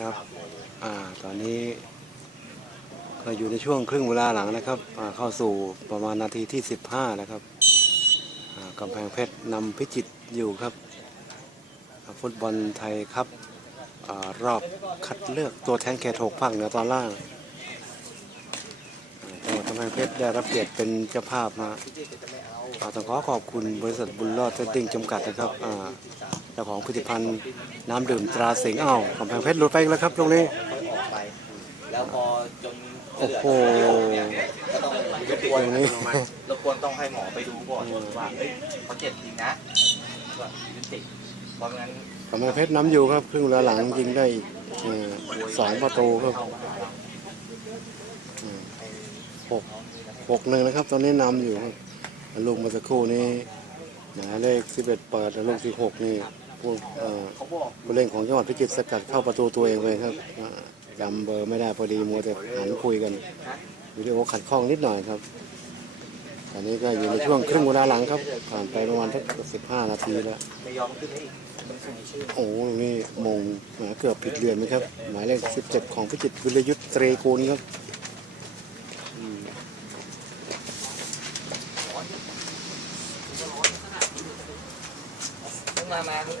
ครับอ่าตอนนี้ก็อยู่ในช่วงครึ่งเวลาหลังนะครับอ่าเข้าสู่ประมาณนาทีที่ 15 นะครับอ่ากำแพงเพชรนำพิจิตรอยู่ครับอ่าฟุตบอลไทยครับอารอบคัดเลือกตัวแทนเขตหกภาคเหนือตอนล่างอ่าจังหวัดกำแพงเพชรได้รับเกียรติเป็นเจ้าภาพมาอ่าต้องขอขอบคุณบริษัทบุญรอดเทรดดิ้งจำกัดนะครับอ่า จ้าของผลิตภัณฑ์น้ำดื่มตราสิงห์อ้าวกำแพงเพชรหลุดไปอีกแล้วครับตรงนี้ ค่อยออกไป แล้วพอจนโอ้โหก็ต้องรบกอวนย่างนี้รบกวนต้องให้หมอไปดูก่อนว่าเฮ้ยเขาเจ็บจริงนะว่ายุติเพราะงั้นกำแพงเพชรน้ำอยู่ครับครึ่งเวลาหลังยิงได้อีกเอ่อสองประตูครับอืมหกหกหนึ่งนะครับ ตอนนี้นำอยู่ครับลูกเมาสักครู่นี้หมายเลขสิบเอ็ดเปิดแล้วลูกสิบหกนี่ พวกเอ่อเขาบอกผู้เล่นของจังหวัดพิจิตรสกัดเข้าประตูตัวเองไปครับจำเบอร์ไม่ได้พอดีมัวแต่หันคุยกันวิดีโอขัดข้องนิดหน่อยครับ ตอนนี้ก็อยู่ในช่วงครึ่งเวลาหลังครับผ่านไปประมาณสักสิบห้านาทีแล้วไม่ยอมขึ้นอีกโอ้โหนี่มงเกือบผิดเรือนไหมครับ หมายเลข17ของพิจิตรวิรยุทธ์เตรกูลครับ มึงมามามึง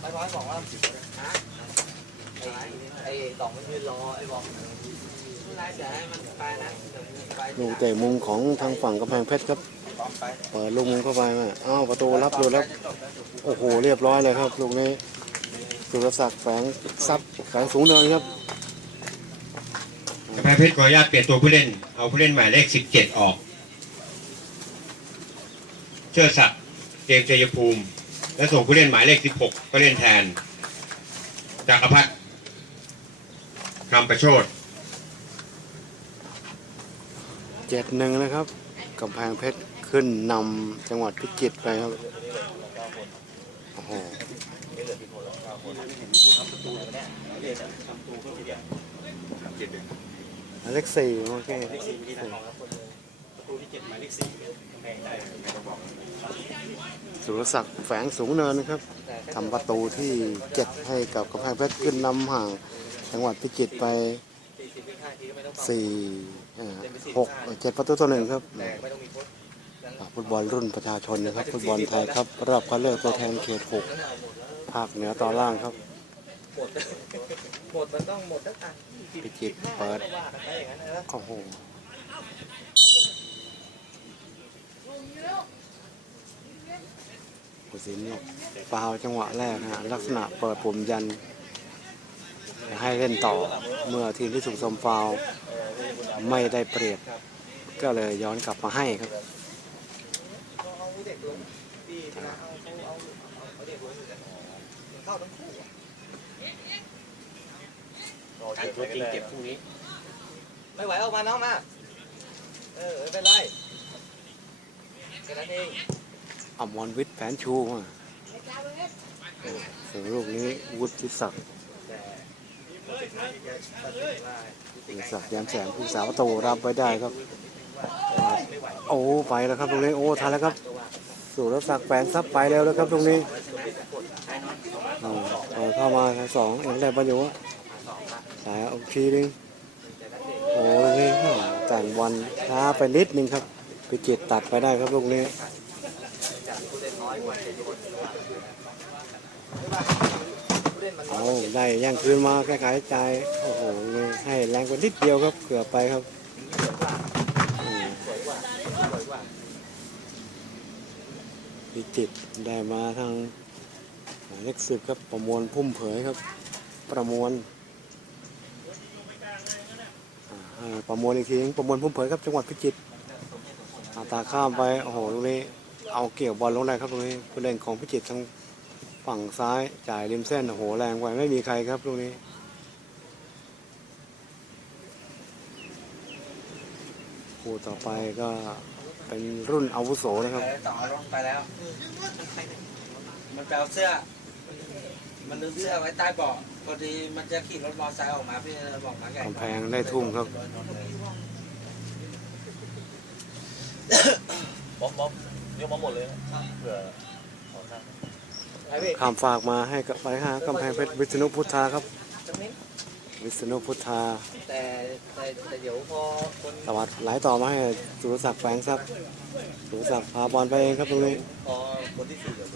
ไปร้อยบอกว่าไอ้ไอ้ดอกมันยืนรอไอ้บอกไม่ได้เดี๋ยวให้มันไปนะเดี๋ยวมึงไปลูกเตะมุมของทางฝั่งกำแพงเพชรครับต้องไปเปิดลูกมุมเข้าไปมาอ้าวประตูรับเลยแล้วโอ้โหเรียบร้อยเลยครับลูกนี้สุรศักดิ์แฝงซับแฝงสูงเนินครับกำแพงเพชรขออนุญาตเปลี่ยนตัวผู้เล่น เอาผู้เล่นหมายเลข 17 ออก เชิดศักดิ์เจมส์ชัยภูมิ และส่งผู้เล่นหมายเลข 16 ก็เล่นแทนจักรพัฒน์คำประโชดเจ็ดหนึ่งนะครับกำแพงเพชรขึ้นนำจังหวัดพิจิตรไปครับ โอ้โหมายเลขสี่โอเค สุรศักดิ์แฝงสูงเนินนะครับทำประตูที่เจ็ดให้กับกำแพงเพชรขึ้นนำห่างจังหวัดพิจิตรไปสี่สิบวินาทีก็ไม่ต้องสี่เอ่อหกเอ่อเจ็ดประตูต่อหนึ่งครับแต่ไม่ต้องมีโค้ชอ่าฟุตบอลรุ่นประชาชนนะครับฟุตบอลไทยครับรอบคัดเลือกตัวแทนเขตหกภาคเหนือตอนล่างครับหมดหมดมันต้องหมดตั้งแต่พิจิตรเปิดว่ากันไปอย่างนั้นนะโอ้โห ผู้สินเนี่ยฟาวล์จังหวะแรกฮะลักษณะเปิดปุ่มยัน ให้เล่นต่อเมื่อทีมที่ถูกสมฟาวล์ไม่ได้เปรียบ ก็เลยย้อนกลับมาให้ครับเอาเด็กลงที่ชนะเอาเขาเอาเอาเด็กลงอยู่แล้วมันเข้าทั้งคู่อะการตัวจริงเก็บพรุ่งนี้ ไม่ไหวเอามาน้องมา เออไม่เป็นไรแค่นั้นเองอมรวิทย์แผนชูมาส่วนลูกนี้วุฒิศักดิ์วุฒิศักดิ์ย้มแสงผู้สาวประตูรับไว้ได้ครับ โอ้ไปแล้วครับตรงนี้โอ้ทันแล้วครับ สุรศักดิ์แฝงซับไปแล้วแล้วครับตรงนี้เข้ามาทางสองเอ็งได้ประโยชน์สายเอาอีกทีนึงโอ้ยแต่งบอลช้าไปนิดนึงครับ ไปจิตตัดไปได้ครับลูกนี้เล่นน้อยกว่าคนผู้เล่นมันน้อยเอาได้ย่างคืนมาแก้ไขใจโอ้โหให้แรงกว่านิดเดียวครับเกือบไปครับพิจิตได้มาทางหมายเลขสิบครับประมวลพุ่มเผยครับ ประมวลประมวลอีกทีนึงประมวลพุ่มเผยครับจังหวัดพิจิตราตาข้ามไปโอ้โหตรงนี้เอาเกี่ยวบอลลงได้ครับตรงนี้ผู้เล่นของพิจิตรทางฝั่งซ้ายจ่ายริมเส้นโอ้โหแรงไปไม่มีใครครับตรงนี้คู่ต่อไปก็เป็นรุ่นอาวุโสนะครับไปต่อรถไปแล้วมันไปเอาเสื้อ มันลืมเสื้อไว้ใต้เบาะพอดีมันจะขี่รถมอเตอร์ไซค์ออกมาพี่เลยบอกมาแก่กำแพงได้ทุ่มครับ บ๊อบบ๊อบยกมาหมดเลยนะเผื่อขอทางไอ้พี่ข้ามฝากมาให้กับไปหากำแพงเพชรวิษณุพุทธาครับจะเม้นวิษณุพุทธาแต่แต่แต่เดี๋ยวพอคนตวัดไหลต่อมาให้สุรศักดิ์แฝงทรัพย์สุรศักดิ์พาบอลไปเองครับตรงนี้พอคนที่สี่เดี๋ยว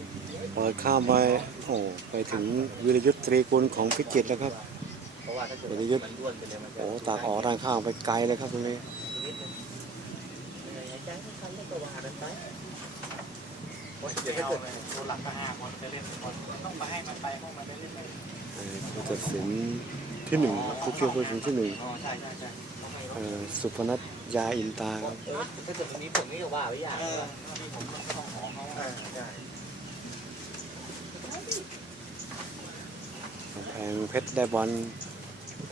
เปิดข้ามไปโอ้ไปถึงวิรยุทธ์ตรีกุลของพิจิตรแล้วครับเพราะว่าถ้าเกิดวิรยุทธ์มันด้วนไปเลยมันจะโอ้ตากออกด้านข้างไปไกลเลยครับตรงนี้ นิดนึงคันเล็กก็ว่ากันไปเดี๋ยวถ้าเกิดตัวหลักก็ห้าคนจะเล่นบอลต้องมาให้มันไปให้มันได้เล่นได้เอ่อผู้ตัดสินที่หนึ่งผู้ช่วยผู้ตัดสินที่หนึ่งสุพนัทยาอินตาครับถ้าเกิดมันมีผลนี่ก็ว่าไว้อย่างเอเอออมีผมก็ต้องขอเขาอ่าใช่กำแพงเพชรได้บอล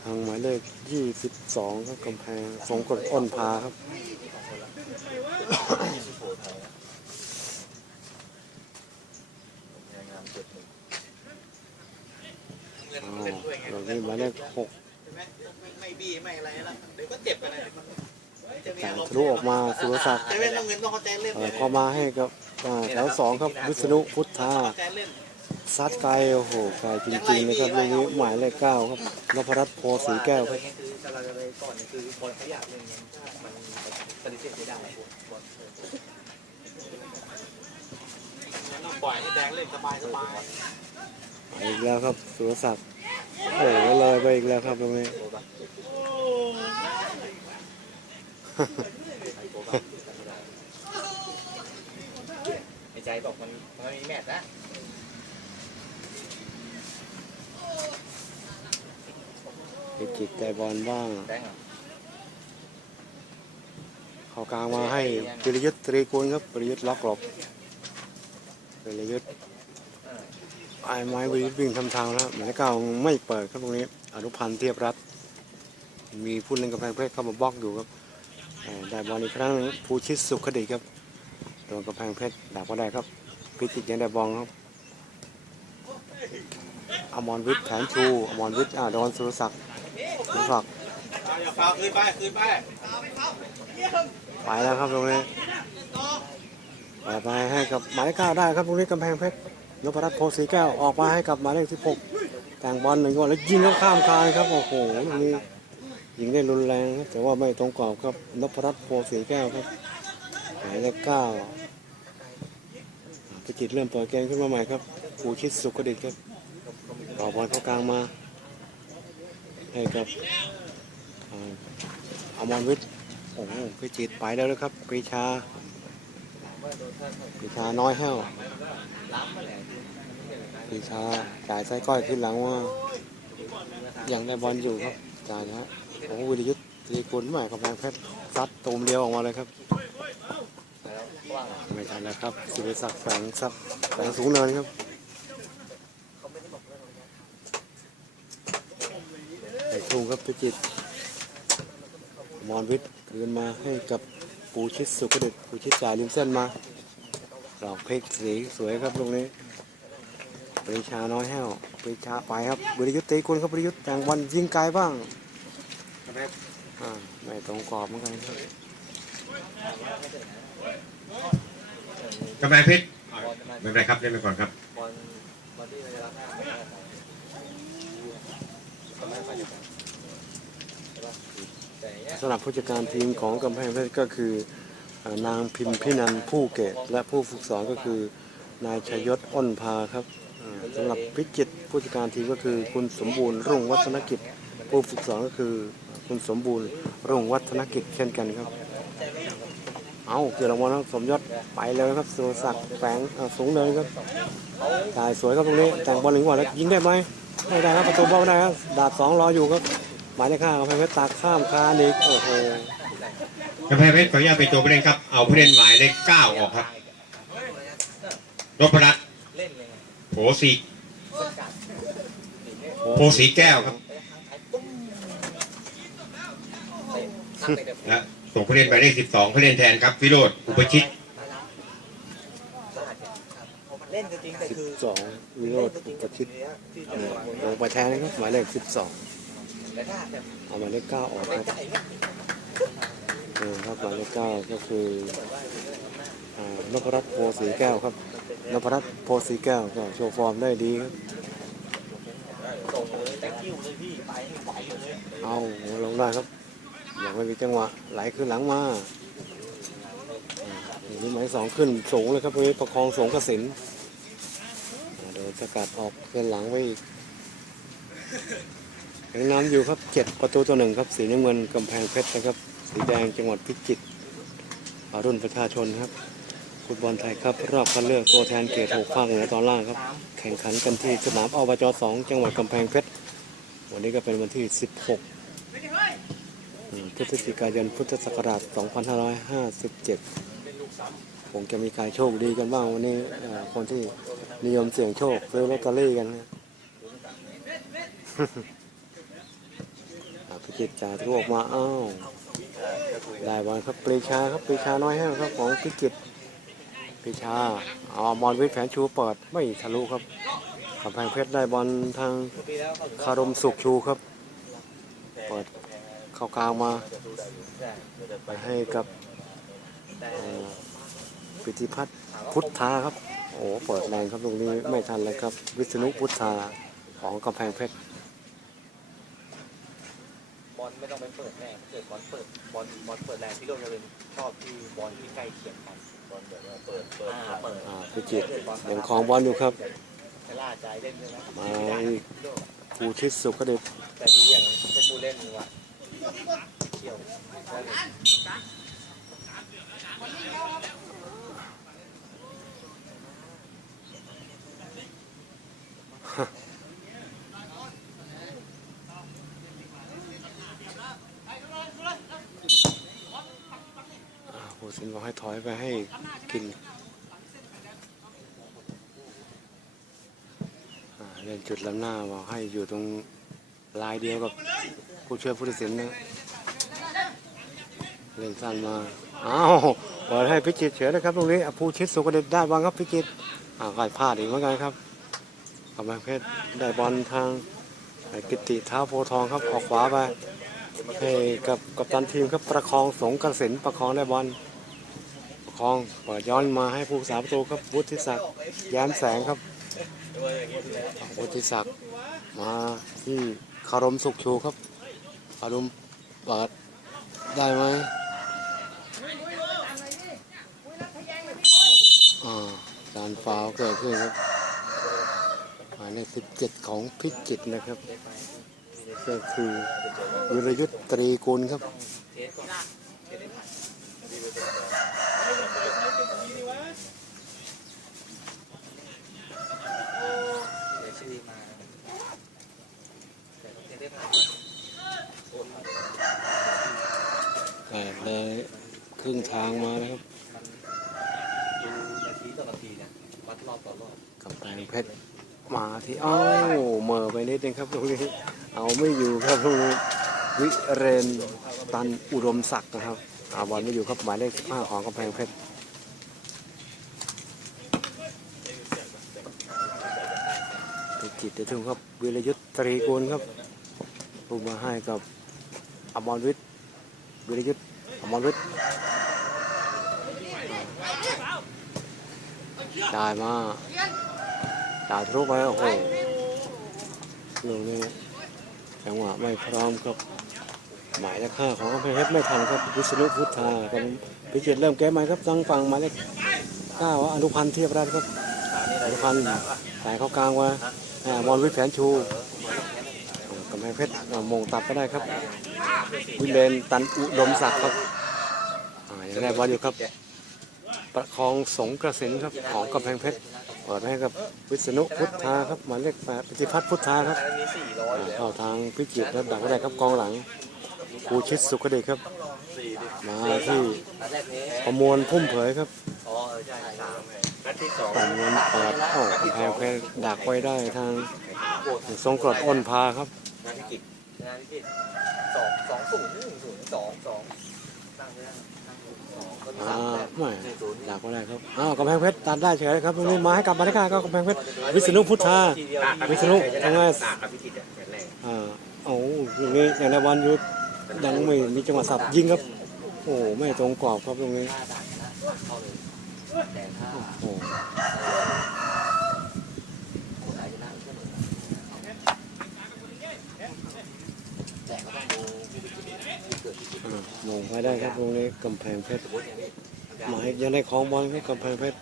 ทางหมายเลข 22 ครับกำแพงสงกดอ้นพาครับ สุโขทัยงานเจ็ดหนึ่งเงินอ้ามันวเล่นด้วยไงเรานี่หมายเลขหกใช่ไหมไม่ไม่บี้ไม่อะไรแล้วเดี๋ยวก็เจ็บกันเลยจะมีแต่อารมณ์ทะลุออกมาสุรศักดิ์เซเว่นต้องเงินต้องเข้าใจเล่นเอ่อเข้ามาให้กับอ่าแถวสองครับวิษณุพุทธาเข้าใจเล่นซัดไกลโอ้โหไกลจริงๆนะครับลูกนี้หมายเลขเก้าครับนพรัตน์โพสีแก้วครับ คือกำลังจะไปก่อนเนี่ยคือบอลเขาอยากเล่นไงมันปฏิเสธไม่ได้บอลต้องปล่อยให้แดงเล่นสบายสบายไปอีกแล้วครับสุรศักดิ์โอ้โหเลยไปอีกแล้วครับตรงนี้ ในใจบอกมันมันมีแมตช์นะพิจิตรแต่บอลบ้าง แดงเหรอเข้ากลางมาให้ปริยุทธ์ตรีกุลครับปริยุทธ์ล็อกหลบ ปริยุทธ์ไอ้ไม้ปริยุทธ์วิ่งทำทางแล้วหมายเลขเก้าไม่เปิดครับตรงนี้ อนุพันธ์เทียบรัฐ มีผู้เล่นกำแพงเพชรเข้ามาบล็อกอยู่ครับเอ่อได้บอลอีกครั้งหนึ่งภูชิตสุขดิครับโดนกำแพงเพชรดักก็ได้ครับ พิจิตรยังได้บอลครับอมรวิทย์แผนชูอมรวิทย์อ่าโดนสุรศักดิ์สุรศักดิ์อย่าฟาวคืนไปคืนไปไปแล้วครับตรงนี้ ไปไปให้กับหมายเลขเก้าได้ครับตรงนี้กำแพงเพชรนพรัตน์โพสีแก้วออกมาให้กับหมายเลขสิบหกแต่งบอลหนึ่งก่อนแล้วยิงแล้วข้ามคานครับโอ้โหตรงนี้ยิงได้รุนแรงแต่ว่าไม่ตรงกรอบครับนพรัตน์โพสีแก้วครับหมายเลขเก้าพิจิตเริ่มเปิดเกมขึ้นมาใหม่ครับภูชิตสุขดิตครับต่อบอลเข้ากลางมาให้กับอ่าอมรวิทย์โอ้โหพิจิตไปแล้วนะครับปรีชา ปีชาน้อยแห้วปีชาจ่ายไส้ก้อยขึ้นหลังว่ายังได้บอลอยู่ครับจ่ายนะฮะโอ้โหวิรยุทธ์ตรีกุลใหม่กำแพงเพชรซัดตูมเดียวออกมาเลยครับ ไม่ทันแล้วครับสิริศักดิ์แฝงซับแฝงสูงเนินครับไอ้ทุ่งครับพิจิตรมอนวิทย์คืนมาให้กับ ปูชิดสุขดิตปูชิดจ่ายริมเส้นมาดอกเพกสีสวยครับตรงนี้ปริชาน้อยแห้วปริชาไปครับบริยุทธ์ตีกุลครับบริยุทธ์แต่งบอลยิงไกลบ้างอ่าไม่ตรงกรอบเหมือนกันครับกำแพงเพชรไม่เป็นไรครับเล่นไปก่อนครับ สำหรับผู้จัดการทีมของกำแพงเพชรก็คือนางพิมพินันผู้เกตและผู้ฝึกสอนก็คือนายชยศอ้นพาครับสำหรับพิจิตผู้จัดการทีมก็คือคุณสมบูรณ์รุ่งวัฒนกิจ ผู้ฝึกสอนก็คือคุณสมบูรณ์รุ่งวัฒนกิจเช่นกันครับ เอาเกิดรางวัลครับสมยศไปเลยครับสุรศักดิ์แฝงสูงเลยครับจ่ายสวยครับตรงนี้แต่งบอลหนึ่งก่อนแล้วยิงได้ไหมไม่ได้ครับประตูเบอลไม่ได้ครับดาบสองรออยู่ครับ หมายเลขห้ากำแพงเพชรตากข้ามคานอีกโอ้โหกำแพงเพชรขออนุญาตเป็นตัวผู้เล่นครับ เอาผู้เล่นหมายเลขเก้าออกครับนพรัตน์เล่นเลยไงโผสีสกัดหนีเนี่ยโพสีแก้วครับไปทางไทยปุ้มเตะตั้งเตะเดี๋ยวและส่งผู้เล่นหมายเลขสิบสองผู้เล่นแทนครับ วิโรธอุปชิตเล่นจริงๆแต่สิบคือสองวิโรจน์อุปชิตที่เอจะอลงไปแทนนะครับหมายเลขสิบสองแต่ถ้าแบบ เอาหมายเลขเก้าออกครับเออครับหมายเลขเก้าก็คืออ่านพรัตน์โพสีแก้วครับนพรัตน์โพสีแก้วก็โชว์ฟอร์มได้ดีครับเอาลงได้ครับอยังไม่มีจังหวะไหลขึ้นหลังมาอย่างนี้หมายสองขึ้นสูงเลยครับนี้ประคองสงกระสินอ่าโดนสกัดออกเกินหลังไปอีก ยังน้ำอยู่ครับเจ็ดประตูต่อหนึ่งครับ สีน้ำเงินกำแพงเพชรนะครับ สีแดงจังหวัดพิจิตรอรุ่นประชาชนครับฟุตบอลไทยครับ รอบคัดเลือกตัวแทนเขตหกภาคเหนือตอนล่างครับ แข่งขันกันที่สนามอบจสองจังหวัดกำแพงเพชรวันนี้ก็เป็นวันที่ 16อืมพฤศจิกายนพุทธศักราช 2557 คงจะมีการโชคดีกันบ้างวันนี้คนที่นิยมเสี่ยงโชคซื้อลอตเตอรี่กันนะ อ่าพิตจ่าทุกออกมาอ้าวได้บอลครับปรีชาครับปรีชาน้อยแห้วครับของพิจิตปรีชาเอามอนวิทย์แผนชูเปิดไม่ทะลุครับกำแพงเพชรได้บอลทางคารมสุขชูครับเปิดเข้ากลางมาไปให้กับปิติพัฒน์พุทธาครับโอ้เปิดแรงครับตรงนี้ไม่ทันเลยครับ วิษณุพุทธาของกำแพงเพชร บอลไม่ต้องไป เปิดแน่เกิดบอลเปิดบอลบอลเปิดแรงพี่โดนจะเป็นชอบที่บอลที่ใกล้เคียงกันบอลแบบว่าเปิดเปิดเปิดอ่าพิจิตรยังคลองบอลอยู่ครับชะล่าใจเล่นใช่ไหมมาอีกภูทิศสุขเดชแต่ดูอย่างเพชรบูเล่นว่ะเที่ยวได้เลย อ่าผู้ สินบอกให้ถอยไปให้กินอ่าเล่นจุดล้ำหน้าบอกให้อยู่ตรงลายเดียวกับผู้ช่วยผู้ตัดสินนะเล่นสั้นมาอ้าวเปิดให้พิจิตรเฉยเลยครับตรงนี้ผู้ชิดสุกเด็ดได้บอลครับพิจิตรอ่าก็พลาดอีกเหมือนกันครับกำลังเพชรได้บอลทางไอ้กิติเท้าโพทองครับออกขวาไปให้กับกัปตันทีมครับประคองสงกระสินประคองได้บอล คองเปิดย้อนมาให้ผู้สาประตูครับวุฒิศักดิ์ย้มแสงครับวุฒิศักดิ์มาที่คารมสุขชูครับคารมเปิดได้ไหมอ่าการฟาวเกิดขึ้นครับหมายเลข17ของพิจิตรนะครับก็คือวิรยุทธ์ตรีกุลครับ เดี๋ยวชื่อมาแต่ต้องเทได้ผ่าน แต่ เลยครึ่งทางมาแล้วครับดูนาทีต่อนาทีเนี่ยวัดรอบต่อรอบกับแพงเพชรมาที่อ้าวเหม่อไปนิดนึงครับตรงนี้เอาไม่อยู่ครับตรงนี้วิเรนตันอุดมศักดิ์นะครับเอาบอลไม่อยู่ครับหมายเลข15ของกำแพงเพชรพิจิตรเดี๋ยวถึงครับวิรยุทธ์ตรีกุลครับลูกมาให้กับอมรวิทย์วิรยุทธ์อ มรวิทย์ได้มาจ่ายทะลุไปโอ้โหลูกนี้จังหวะไม่พร้อมครับ หมายเลขห้าของกำแพงเพชรไม่ทันครับวิศนุพุทธาครับพิจิตรเริ่มเกมใหมครับทางฝั่งหมายเลขเก้าอนุพันธ์เทียบรัตน์ครับอนุพันธ์สายเข้ากลางว่าอ่ามอนวิทย์แผนชูกำแพงเพชรมงตัดก็ได้ครับ วิเลนตันอุดมศักดิ์ครับ อ่ายังได้บอลอยู่ครับ ประคองสงกระสินครับของกำแพงเพชรเปิดให้กับวิษณุพุทธาครับหมายเลขแปดปฏิพัฒน์พุทธาครับข่าวเข้าทางพิจิตรแล้วดักก็ได้ครับกองหลังภูชิตสุขเดชครับ มาที่ประมวลพุ่มเผยครับอ๋อเออใช่สามนัดที่สองประมวลเปิดโอ้กำแพงเพชรดักไว้ได้ทางทรงกรดอ้นพาครับนัดที่กิจนัดที่กิจสองสองศูนย์หนึ่งศูนย์สองสองตั้งได้ อ่าไม่หลักไว้ได้ครับอ้าวกำแพงเพชรตัดได้เฉยครับตรงนี้มาให้กลับมาที่ข้าก็กำแพงเพชรวิษณุพุทธาวิษณุทำไงตางไงอ่าโอ้อย่างนี้อย่างในวันยุทธดังไม่มีจังหวะสับยิงครับ โอ้ไม่ตรงกรอบครับตรงนี้แต่ถ้า คนไหนชนะก็เหมือนกัน อ่า มงไปได้ครับตรงนี้กำแพงเพชรหมายยังได้ของบอลครับกำแพงเพชร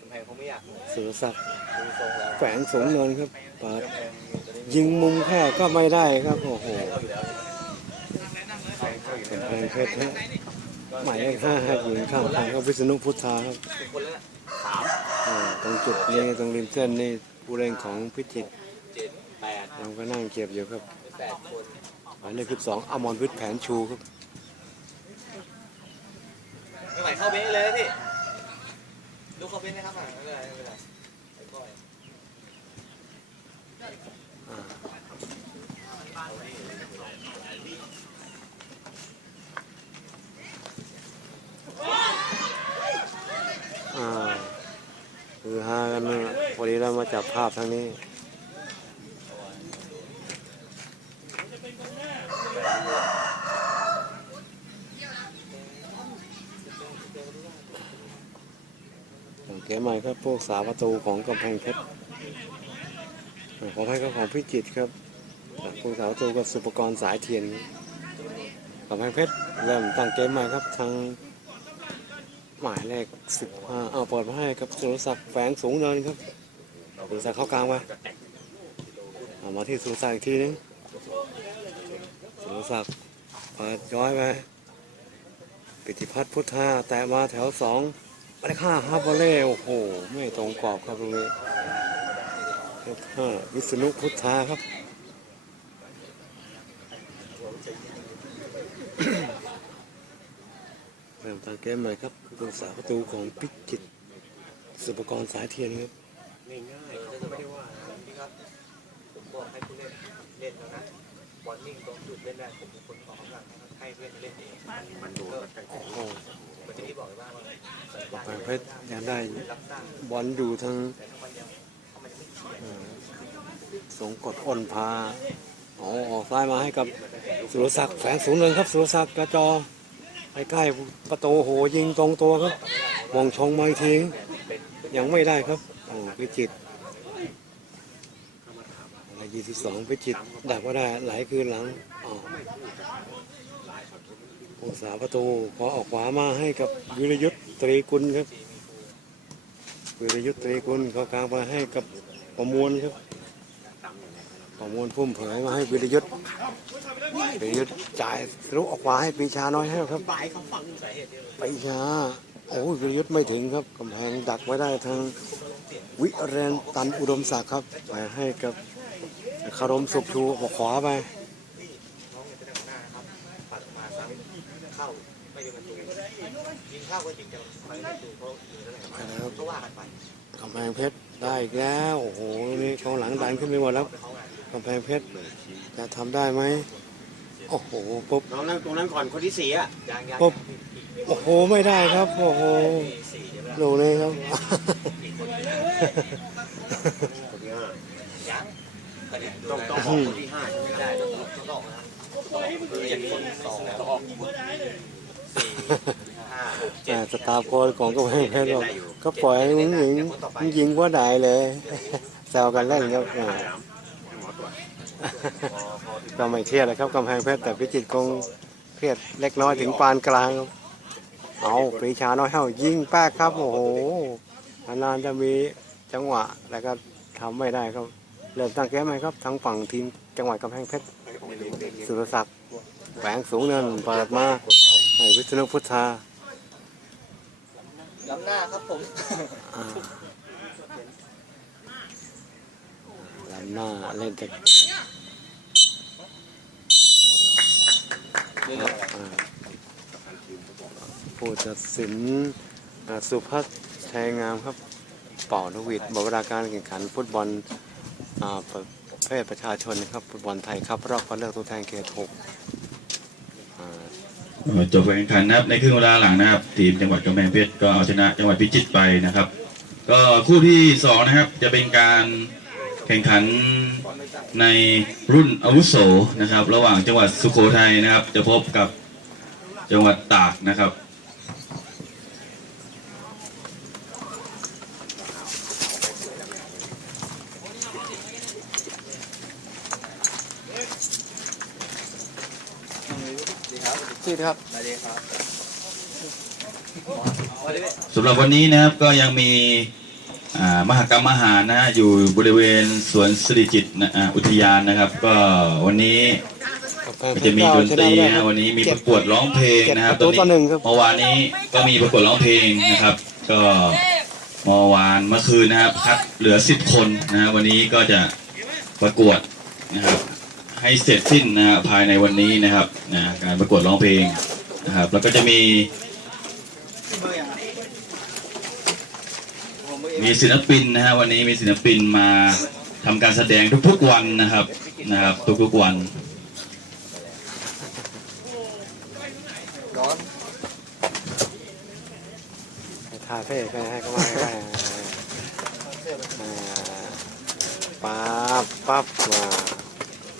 กำแพงเขาไม่อยากเหนื่อยสุรศักดิ์ดูทรงแล้วแฝงสูงเนินครับปาดกำแพงตอนนี้ยิงมุมแค่ก็ไม่ได้ครับโอ้โหเข้าอยู่แล้วใช่ไหมกำแพงเพชรฮะหมายเลขห้าครับยิงข้ามทางครับวิษณุพุทธาครับเป็นคนแล้วอ่าตรงจุดนี้ตรงริมเส้นนี่ผู้เล่นของพิจิตรเจ็ดแปดยังก็นั่งเก็บอยู่ครับเป็นแปดคน หมายเลขสิบสองอมรวิทย์แผนชูครับไม่ไหวเข้าเบสเลยพี่ลูกเข้าเบสนะครับไม่เป็นไรไม่เป็นไรไอ้ก้อยคือฮากันพอดีเรามาจับภาพทางนี้ พวกสาประตูของกำแพงเพชรขอให้ก็ของพิจิตครับพวกสาประตูก็สุปกรณ์สายเทียนกำแพงเพชรเริ่มตั้งเกมใหม่ครับทางหมายเลขสิบห้าเอาเปิดมาให้ครับสุรศักดิ์แฝงสูงเนินครับสุรศักดิ์เข้ากลางไปเอามาที่สุรศักดิ์อีกทีนึงสุรศักดิ์เปิดย้อยไปปิติพัฒน์พุทธาแตะมาแถวสอง ไปห้าฮับวอลเล่โอ้โห ไม่ตรงกรอบครับตรงนี้เลขห้าวิษณุพุทธาครับเริ่มตั้งเกมใหม่ครับคือตัวสาประตูของพิจิตรสุปกรณ์สายเทียนครับง่ายๆเขาก็ไม่ได้ว่านะพี่ครับ ผมบอกให้ผู้เล่นเล่นแล้วนะบอลนิ่งตรงจุดเล่นได้ผมเป็นคนขอคำสั่งให้เพื่อนเล่นเองมันก็โอ้โห เหมือนที่บอกเลยว่าว่าสัญญาณแปลงเพชรยังได้รับสร้างบอลอยู่ทางแต่ถ้ามันยังถ้ามันยังไม่เฉียดเอ่อสงกดอ้นพาอ๋อออกซ้ายมาให้กับสุรศักดิ์แฝงสูงเลยครับ สุรศักดิ์กระจอใกล้ๆประตูโหยิงตรงตัวครับมองชงมาอีกทียังไม่ได้ครับโอ้พิจิตรอะไรยี่สิบสองพิจิตรดักว่าได้ไหลคืนหลังอ๋อ ผู้สาประตูพอออกขวามาให้กับวิรยุทธ์ตรีกุลครับวิรยุทธ์ตรีกุลเขากลางไปให้กับประมวลครับประมวลพุ่มเผยมาให้วิรยุทธ์วิรยุทธ์จ่ายทะลุออกขวาให้ปีชาน้อยให้ครับบ่ายเขาฟังสาเหตุเดีชาโอ้วิรยุทธ์ไม่ถึงครับกำแพงดักไว้ได้ทางวิเรนตันอุดมศักดิ์ครับไปให้กับคารมสุขชูออกขวาไป น้องเนี่ยเป็นหัวหน้านะครับปัดมาซ้ำเข้าไม่เป็นประตูยิงเข้าก็ยิงจะไม่เป็นประตูเพราะยิงแล้วแหละนะครับก็ว่ากันไปกำแพงเพชรได้อีกแล้วโอ้โหนี่กองหลังดันขึ้นไปหมดแล้วเขาไงกำแพงเพชรจะทำได้ไหมโอ้โหปุ๊บน้องนั่งตรงนั้นก่อนคนที่สี่อะยางยางปุ๊บโอ้โหไม่ได้ครับโอ้โหสี่เดี๋ยวเวลาดูนี่ครับอีกคนนึงคนที่ห้ายังก็เนี่ยดูต้องนะต้องออกคนที่ห้าใช่ไหมไม่ได้ต้องต้องออกนะคือเจ็ดคนสองต้องออกสี่ สตาร์โค้ของกำแพงเพชรอกก็ปล่อยให้มึงหญิงมึงยิงว่าได้เลยแซวกันเล่นครับอ่าก็ไม่เครียดเลยครับกำแพงเพชรแต่พิจิตรคงเครียดเล็กน้อยถึงปานกลางครับเอาปรีชาน้อยเฮายิงแป๊กครับ โอ้โหนานจะมีจังหวะแล้วก็ทำไม่ได้ครับเริ่มตั้งเกมไหมครับทั้งฝั่งทีมจังหวัดกำแพงเพชรสุรศักดิ์แฝงสูงเนินเปิดมาให้วิษณุพุทธา ล้ำหน้าครับผมอ่าลำหน้าเล่นจากเรื่องอะไรอ่าผู้ตัดสินสุพัฒน์ชัยงามครับเป่านกหวิดบอกเวลาการแข่งขันฟุตบอลประเภทประชาชนนะครับฟุตบอลไทยครับ รอบคัดเลือกตัวแทนเขตหก จบการแข่งขันนะครับในครึ่งเวลาหลังนะครับ ทีมจังหวัดกำแพงเพชรก็เอาชนะจังหวัดพิจิตรไปนะครับ ก็คู่ที่สองนะครับจะเป็นการแข่งขันในรุ่นอาวุโสนะครับ ระหว่างจังหวัดสุโขทัยนะครับ จะพบกับจังหวัดตากนะครับ ดีครับสวัสดีซีดครับสวัสดีครับสำหรับวันนี้นะครับก็ยังมีอ่ามหกรรมอาหารนะฮะอยู่บริเวณสวนสิริจิตรนะอ่าอุทยานนะครับ ก็วันนี้จะมีดนตรีนะฮะวันนี้มีประกวดร้องเพลงนะครับเจ็ดประตูต่อหนึ่งครับเมื่อวานนี้ก็มีประกวดร้องเพลงนะครับ ก็เมื่อวานเมื่อคืนนะครับคัดเหลือสิบคนนะฮะวันนี้ก็จะประกวดนะครับ ให้เสร็จสิ้นนะฮะภายในวันนี้นะครับนะการประกวดร้องเพลงนะครับแล้วก็จะมีมีศิลปินนะฮะวันนี้มีศิลปินมาทำการแสดงทุกๆวันนะครับนะครับทุกๆวันร้อนให้ทาเพ่ให้ให้เขามาใกล้าปั๊บปั๊บมา